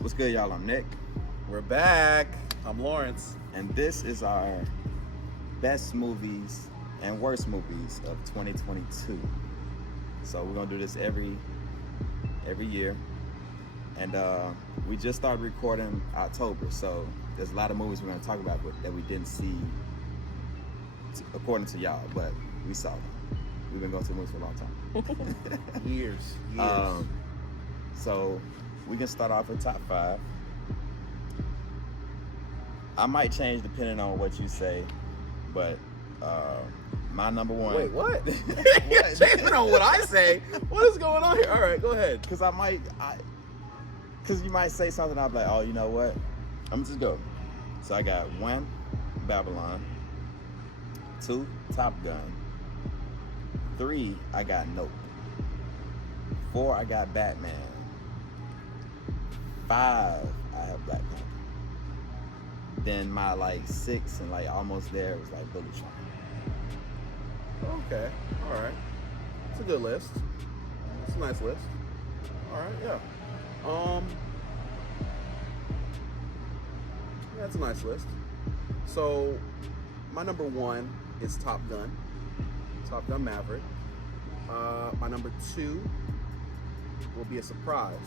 What's good, y'all? I'm Nick, We're back. I'm Lawrence. and this is our best movies and worst movies of 2022. So we're gonna do this every year, and we just started recording October. So there's a lot of movies we're gonna talk about that we didn't see, according to y'all, but we saw them. We've been going to the movies for a long time. Years. So we can start off with top 5. I might change depending on what you say, but my number one. Wait, what? Changing on what I say? What is going on here? All right, go ahead. Because because you might say something, I'll be like, oh, you know what? I'm just go. So I got 1, Babylon. 2, Top Gun. 3, I got Nope. 4, I got Batman. 5, I have Black Panther. Then my 6 and almost there was Bullet Train. Okay, all right. It's a good list. It's a nice list. All right, yeah. Yeah, it's a nice list. So, my number 1 is Top Gun. Top Gun Maverick. My number 2 will be a surprise.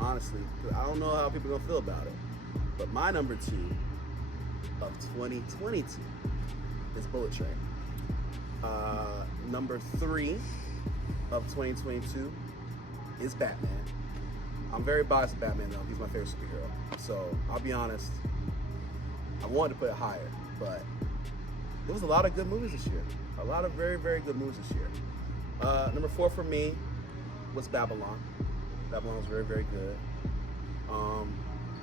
Honestly, 'cause I don't know how people are gonna feel about it. But my number 2 of 2022 is Bullet Train. Number 3 of 2022 is Batman. I'm very biased with Batman though. He's my favorite superhero. So I'll be honest, I wanted to put it higher, but there was a lot of good movies this year. A lot of very, very good movies this year. Number 4 for me was Babylon. Babylon was very, very good.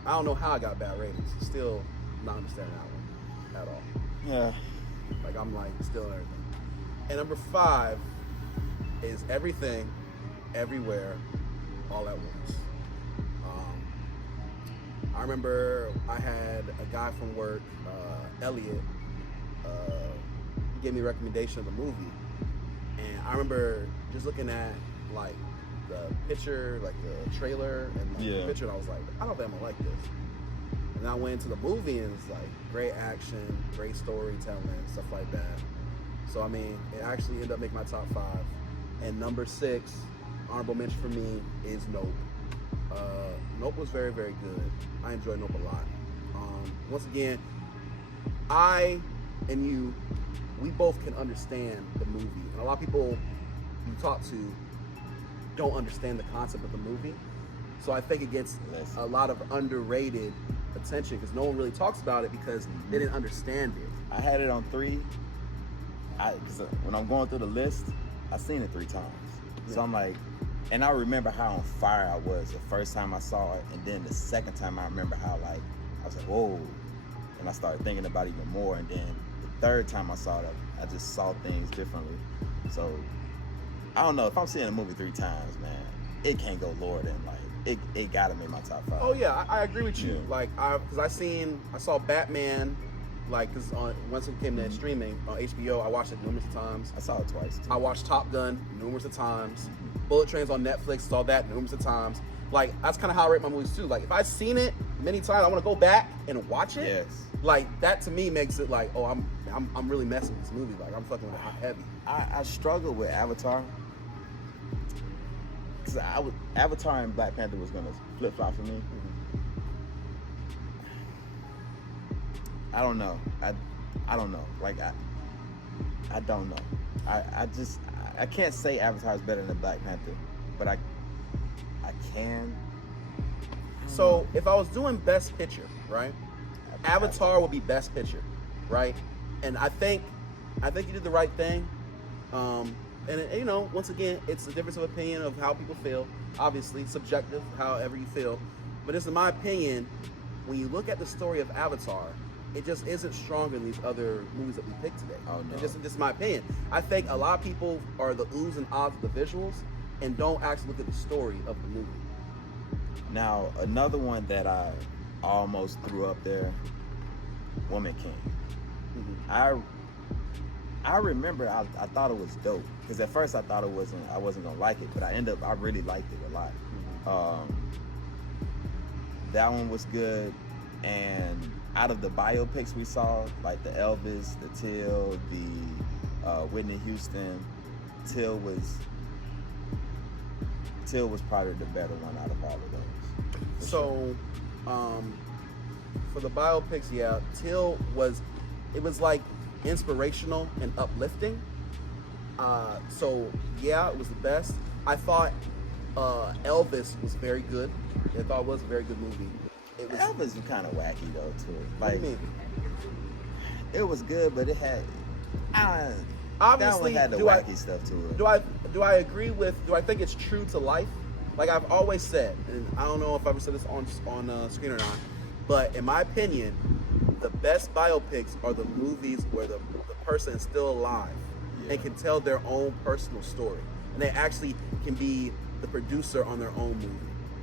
I don't know how I got bad ratings. Still not understanding that one at all. Yeah. I'm still everything. And number 5 is Everything, Everywhere, All at Once. I remember I had a guy from work, Elliot, he gave me a recommendation of the movie. And I remember just looking at the picture, the trailer and the picture, and I was like, I don't think I'm gonna like this. And I went into the movie and it's great action, great storytelling, stuff like that. So it actually ended up making my top 5. And number 6, honorable mention for me, is Nope. Nope was very, very good. I enjoyed Nope a lot. Once again, I and you, we both can understand the movie. And a lot of people you talk to don't understand the concept of the movie. So I think it gets a lot of underrated attention because no one really talks about it because they didn't understand it. I had it on 3. Cause when I'm going through the list, I've seen it 3 times. Yeah. So I'm and I remember how on fire I was the first time I saw it, and then the second time I remember how I was whoa, and I started thinking about it even more, and then the third time I saw it, I just saw things differently. So I don't know, if I'm seeing a movie 3 times, man, it can't go lower than it gotta make my top 5. Oh yeah, I agree with you. Because I saw Batman, because once it came to streaming on HBO, I watched it numerous of times. I saw it twice too. I watched Top Gun numerous of times. Bullet Train's on Netflix, saw that numerous of times. That's kind of how I rate my movies too. If I've seen it many times, I want to go back and watch it. Yes. That to me makes it oh, I'm really messing with this movie. I'm fucking with it heavy. I struggle with Avatar. Because Avatar and Black Panther was gonna flip flop for me. I don't know. I don't know. I don't know. I can't say Avatar is better than Black Panther, but I can. So if I was doing Best Picture, right? Avatar would be Best Picture, right? And I think you did the right thing. And once again, it's a difference of opinion of how people feel. Obviously, subjective, however you feel. But just in my opinion, when you look at the story of Avatar, it just isn't stronger than these other movies that we picked today. Oh, no. And just my opinion. I think a lot of people are the oohs and ahs of the visuals and don't actually look at the story of the movie. Now, another one that I almost threw up there, Woman King. Mm-hmm. I remember I thought it was dope because at first I thought I wasn't gonna like it, but I really liked it a lot. Mm-hmm. That one was good. And out of the biopics we saw, like the Elvis, the Till, the Whitney Houston, Till was probably the better one out of all of those. So, for the biopics, yeah, Till was, it was like inspirational and uplifting. So yeah, it was the best. I thought Elvis was very good. I thought it was a very good movie. It was, Elvis was kind of wacky though too. what do Like you mean? it was good, but it had Obviously, that one had the wacky stuff to it. Do I agree with? Do I think it's true to life? Like I've always said, and I don't know if I've ever said this on screen or not, but in my opinion, the best biopics are the movies where the person is still alive and can tell their own personal story, and they actually can be the producer on their own movie.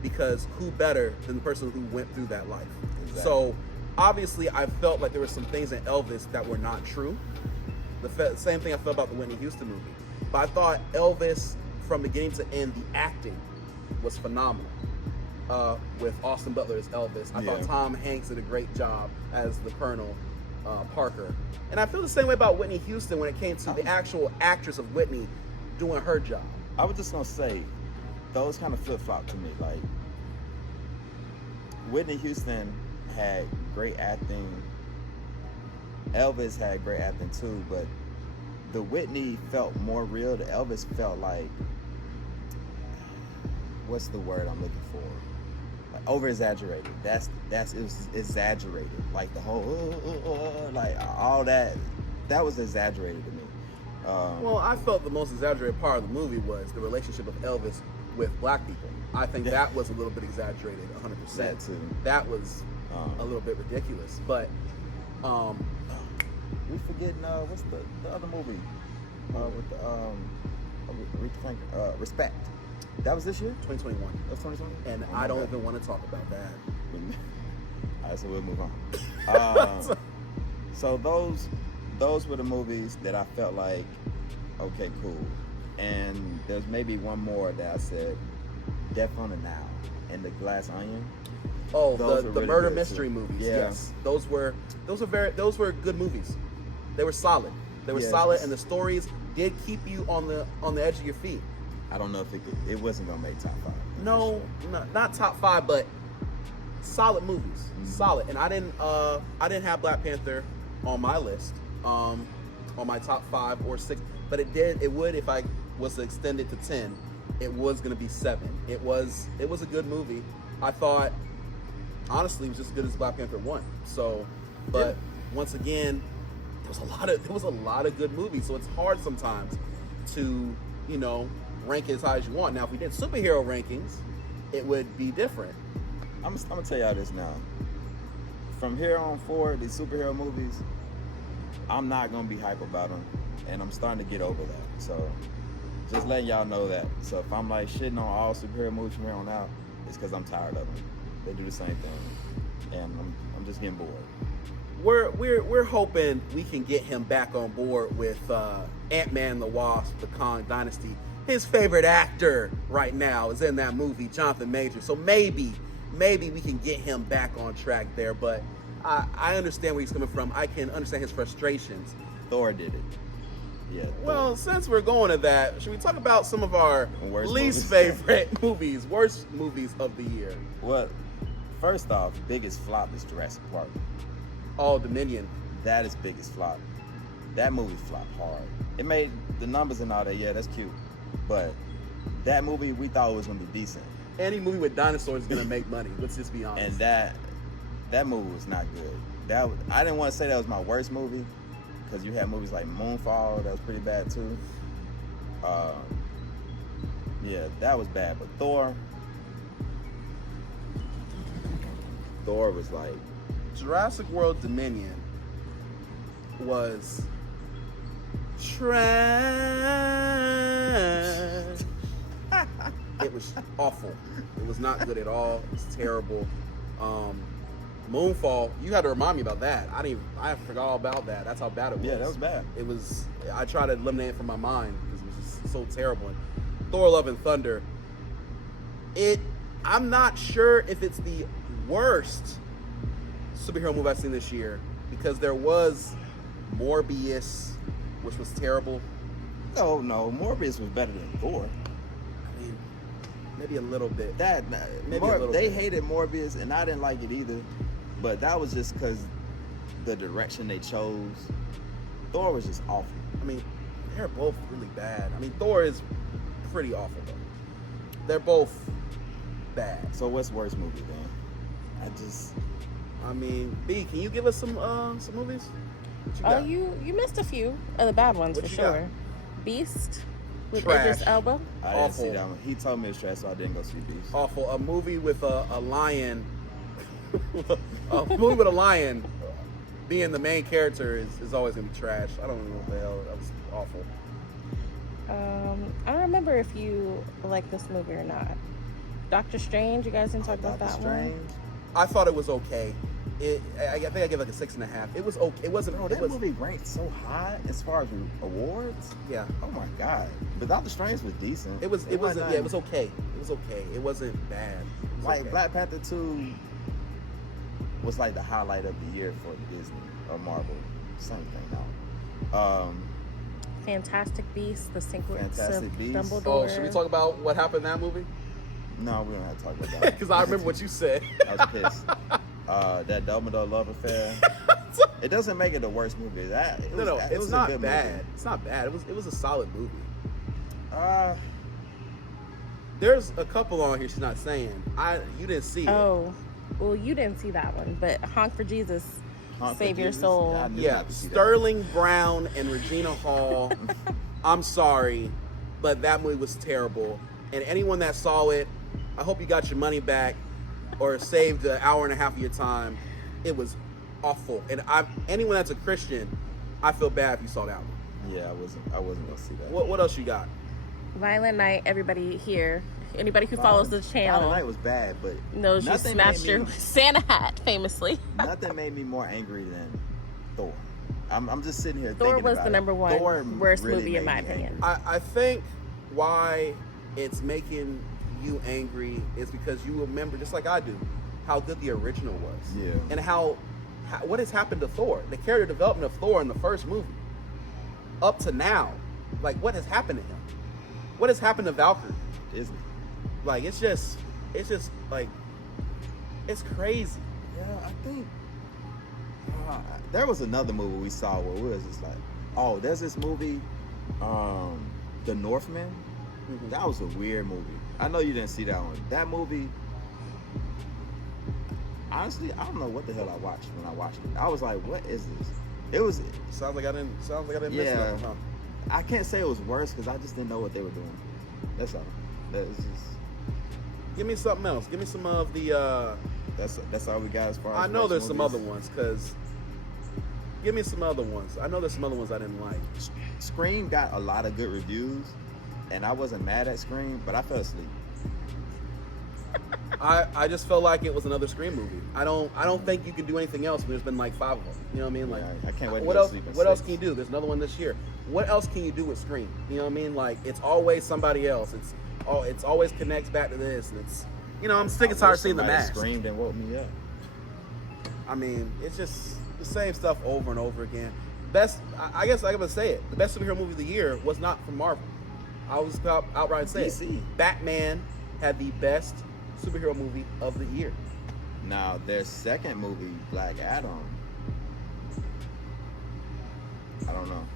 Because who better than the person who went through that life? Exactly. So obviously, I felt like there were some things in Elvis that were not true. The same thing I felt about the Whitney Houston movie. But I thought Elvis, from beginning to end, the acting was phenomenal. With Austin Butler as Elvis, I thought Tom Hanks did a great job as the Colonel Parker. And I feel the same way about Whitney Houston when it came to the actual actress of Whitney doing her job. I was just gonna say, those kind of flip flop to me. Like Whitney Houston had great acting. Elvis had great acting too, but the Whitney felt more real. The Elvis felt like, what's the word I'm looking for? Like over exaggerated. It was exaggerated. Like the whole like all that was exaggerated to me. Well, I felt the most exaggerated part of the movie was the relationship of Elvis with black people. I think that was a little bit exaggerated, 100%. That too. That was a little bit ridiculous. But we forgetting what's the other movie with the Aretha Franklin, Respect. That was this year? 2021. That was 2020. And I don't even want to talk about that. All right, so we'll move on. So those were the movies that I felt like, okay, cool. And there's maybe one more that I said, Death on the Nile and The Glass Onion. Oh, Those the were really murder good, mystery too. movies. Yeah. Yes, those were good movies. They were solid. They were Yes. solid, and the stories did keep you on the edge of your feet. I don't know if it wasn't gonna make top 5. No, not top 5, but solid movies. Mm-hmm. Solid. And I didn't have Black Panther on my list, on my top 5 or 6, but it would if I was to extend it to 10. It was gonna be 7. It was a good movie. I thought honestly it was just as good as Black Panther 1. So, but once again, there was a lot of good movies. So it's hard sometimes to, rank it as high as you want. Now, if we did superhero rankings, it would be different. I'm gonna tell y'all this now. From here on forward, these superhero movies, I'm not gonna be hype about them, and I'm starting to get over that. So, just letting y'all know that. So if I'm like shitting on all superhero movies from here on out, it's because I'm tired of them. They do the same thing, and I'm just getting bored. We're hoping we can get him back on board with Ant-Man and the Wasp: The Kang Dynasty. His favorite actor right now is in that movie, Jonathan Majors. So maybe we can get him back on track there. But I understand where he's coming from. I can understand his frustrations. Thor did it. Yeah. Well, since we're going to that, should we talk about some of our Worst least movies. favorite movies, worst movies of the year? Well, first off, biggest flop is Jurassic Park. Oh, Dominion. That is biggest flop. That movie flopped hard. It made the numbers and all that. Yeah, that's cute. But that movie, we thought it was gonna be decent. Any movie with dinosaurs is gonna make money. Let's just be honest. And that movie was not good. I didn't want to say that was my worst movie, because you had movies like Moonfall that was pretty bad too. Yeah, that was bad. But Thor was like, Jurassic World Dominion was trash. It was awful. It was not good at all. It was terrible. Moonfall, you had to remind me about that. I forgot all about that. That's how bad it was. yeah, that was bad. It was. I tried to eliminate it from my mind because it was just so terrible. And Thor: Love and Thunder. I'm not sure if it's the worst superhero movie I've seen this year, because there was Morbius, which was terrible. No, Morbius was better than Thor. I mean, maybe a little bit. Maybe they hated Morbius, and I didn't like it either. But that was just because the direction they chose. Thor was just awful. I mean, they're both really bad. I mean, Thor is pretty awful though. They're both bad. So what's the worst movie then? I mean, B, can you give us some movies? What you Oh, got? you missed a few of the bad ones What for you sure. got? Beast with Trash. Idris Elba. I didn't Awful. see that one. He told me it was trash, so I didn't go see Beast. Awful. A movie with a lion. A movie with a lion being the main character is always gonna be trash. I don't know what the hell. That was awful. I don't remember if you like this movie or not. Doctor Strange. You guys didn't talk about Doctor that one. Strange. I thought it was okay. I think I give like a 6.5. It was okay. It wasn't. Bro, it that was, movie ranked so high as far as awards. Yeah. Oh my god. But Doctor Strange was decent. It was. It was. wasn't Yeah. It was okay. It was okay. It wasn't bad. It was like okay. Black Panther 2 was like the highlight of the year for Disney or Marvel. Same thing now. Fantastic Beasts, The Secrets Fantastic of Beasts. Dumbledore. Oh, should we talk about what happened in that movie? No, we don't have to talk about that. Because I remember what you said. I was pissed. That Dumbledore love affair. It doesn't make it the worst movie. It It's was a not good bad. movie. It's not bad. It was a solid movie. There's a couple on here she's not saying. You didn't see it. Oh, well, you didn't see that one, but Honk for Jesus, Honk for Save Your Jesus? Soul. I knew Yeah, not to see that. Sterling Brown and Regina Hall. I'm sorry, but that movie was terrible. And anyone that saw it, I hope you got your money back or saved an hour and a half of your time. It was awful. And anyone that's a Christian, I feel bad if you saw that one. Yeah, I wasn't gonna see that. What else you got? Violent Night. Everybody here, anybody who follows the channel Violent Night was bad, but knows you nothing smashed made me- your Santa hat famously. nothing made me more angry than Thor. I'm just sitting here Thor thinking was about the it. number one Thor worst really movie in made my me opinion. angry. I think why it's making you angry is because you remember, just like I do, how good the original was. Yeah. And how what has happened to Thor. The character development of Thor in the first movie. Up to now. Like, what has happened to him? What has happened to Valkyrie? Disney. Like, it's just like, it's crazy. Yeah, I think there was another movie we saw where we was just like, oh, there's this movie, The Northman. Mhm. That was a weird movie. I know you didn't see that one. That movie, honestly, I don't know what the hell I watched when I watched it. I was like, what is this? It was, Sounds like I didn't miss Yeah. nothing, huh? I can't say it was worse because I just didn't know what they were doing. That's all. That's just, Give me something else. Give me some of the that's all we got as far as I know worst there's some movies. other ones, because give me some other ones. I know there's some other ones I didn't like. Scream got a lot of good reviews, and I wasn't mad at Scream, but I fell asleep. I just felt like it was another Scream movie. I don't think you can do anything else when there's been like 5 of them. You know what I mean? Like, Yeah, I can't wait to what go to else? sleep at What else 6. can you do? There's another one this year. What else can you do with Scream? You know what I mean? Like, it's always somebody else. It's always connects back to this, and it's, you know, I'm sick and tired of seeing the Somebody mask. screamed and woke me up. I mean, it's just the same stuff over and over again. I guess I gotta say it. The best superhero movie of the year was not from Marvel. I was outright say it. DC. Batman had the best superhero movie of the year. Now, their second movie, Black Adam, I don't know.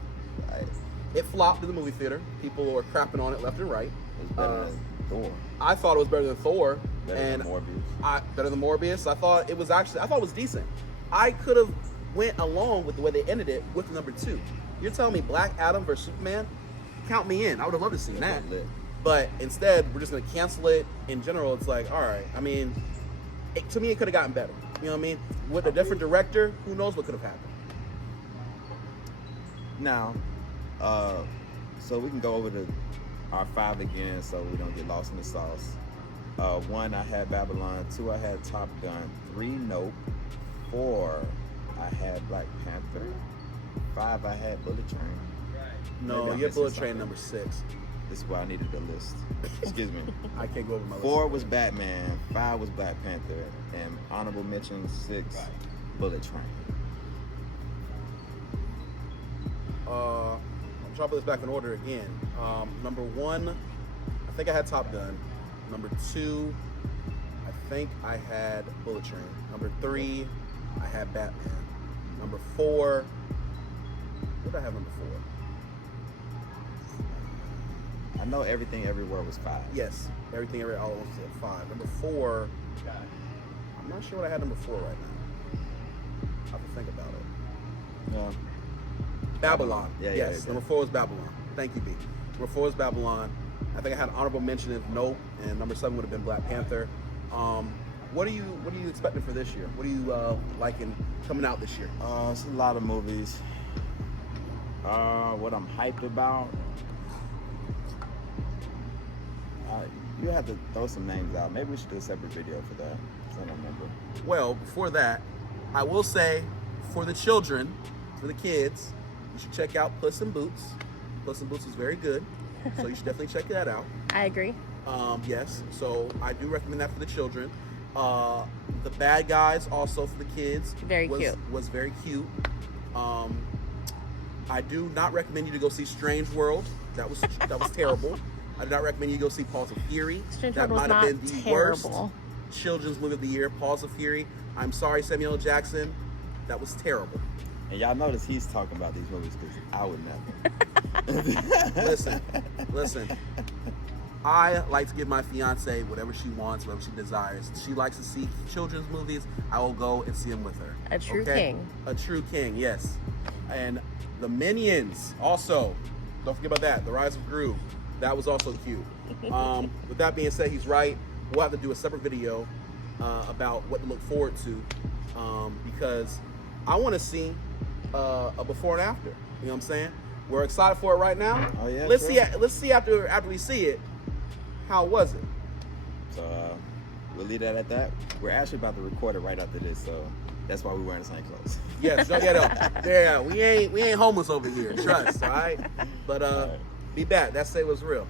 It flopped in the movie theater. People were crapping on it left and right. It was better than Thor. I thought it was better than Thor, Better and than Morbius. better than Morbius. I thought it was decent. I could have went along with the way they ended it with number 2. You're telling me Black Adam versus Superman? Count me in. I would have loved to see that. Lit. But instead, we're just going to cancel it. In general, it's like, all right. I mean, to me, it could have gotten better. You know what I mean? With a different director, who knows what could have happened. Now, so we can go over our 5 again so we don't get lost in the sauce. 1, I had Babylon. 2, I had Top Gun. 3, Nope. 4, I had Black Panther. 5, I had Bullet Train. No, Maybe I'm you have Bullet missing Train something. number 6. This is why I needed the list. Excuse me. I can't go over my 4 list. was Batman, 5 was Black Panther, and honorable mention 6, Bullet Train. I'm trying to put this back in order again. Number 1, I think I had Top Gun. Number 2, I think I had Bullet Train. Number 3, I had Batman. Number 4, what did I have number 4? I know Everything Everywhere was 5. Yes, Everything Everywhere All at Once at 5. Number 4, I'm not sure what I had number 4 right now. I have to think about it. Yeah. Babylon. Yeah, yes, yeah. number 4 was Babylon. Thank you, B. Number 4 was Babylon. I think I had an honorable mention of Nope, and number 7 would have been Black Panther. What are you expecting for this year? What are you liking coming out this year? It's a lot of movies. What I'm hyped about. You have to throw some names out. Maybe we should do a separate video for that. 'Cause I don't remember. Well, before that, I will say for the children, for the kids, you should check out Puss in Boots. Puss in Boots is very good, so you should definitely check that out. I agree. Yes, so I do recommend that for the children. The Bad Guys also for the kids. Very cute. Was very cute. I do not recommend you to go see Strange World. That was terrible. I do not recommend you go see Paws of Fury. Strange That World was might have not been the terrible. worst children's movie of the year. Paws of Fury. I'm sorry, Samuel L. Jackson. That was terrible. And y'all notice he's talking about these movies because I would never. Listen. I like to give my fiance whatever she wants, whatever she desires. She likes to see children's movies. I will go and see them with her. A true king. A true king, yes. And the Minions also. Don't forget about that. The Rise of Gru. That was also cute. With that being said, he's right. We'll have to do a separate video about what to look forward to because I want to see a before and after. You know what I'm saying? We're excited for it right now. Oh yeah. Let's true. see after we see it. How was it? So we'll leave that at that. We're actually about to record it right after this, so that's why we're wearing the same clothes. Yes, don't get up. Yeah, we ain't homeless over here. Trust, all right? But All right. be back. That say was real.